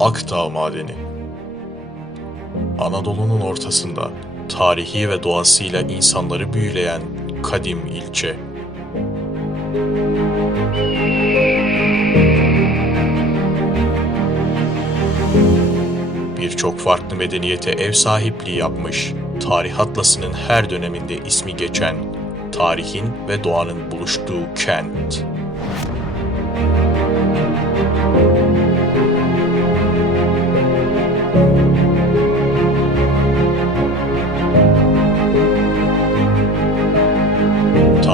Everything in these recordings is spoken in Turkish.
Akdağ Madeni Anadolu'nun ortasında tarihi ve doğasıyla insanları büyüleyen kadim ilçe. Birçok farklı medeniyete ev sahipliği yapmış, tarih atlasının her döneminde ismi geçen, tarihin ve doğanın buluştuğu kent.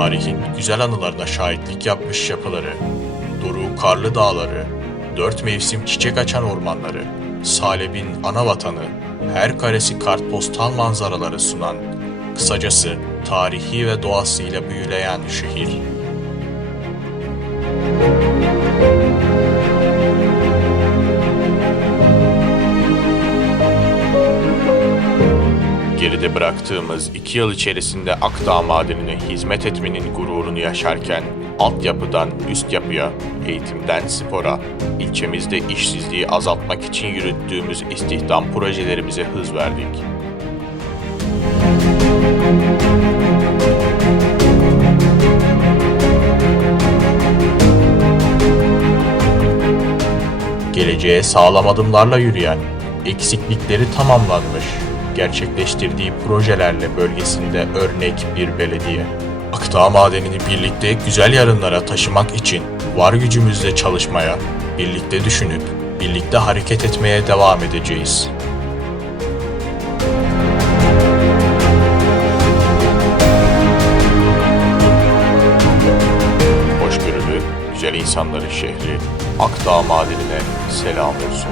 Tarihin güzel anılarına şahitlik yapmış yapıları, Duru Karlı Dağları, dört mevsim çiçek açan ormanları, Salep'in ana vatanı, her karesi kartpostal manzaraları sunan, kısacası tarihi ve doğasıyla büyüleyen şehir. Geride bıraktığımız iki yıl içerisinde Akdağ Madeni'ne hizmet etmenin gururunu yaşarken, altyapıdan üst yapıya, eğitimden spora, ilçemizde işsizliği azaltmak için yürüttüğümüz istihdam projelerimize hız verdik. Geleceğe sağlam adımlarla yürüyen, eksiklikleri tamamlanmış, gerçekleştirdiği projelerle bölgesinde örnek bir belediye. Akdağ Madeni'ni birlikte güzel yarınlara taşımak için var gücümüzle çalışmaya, birlikte düşünüp, birlikte hareket etmeye devam edeceğiz. Hoşgörülü, güzel insanların şehri Akdağ Madeni'ne selam olsun.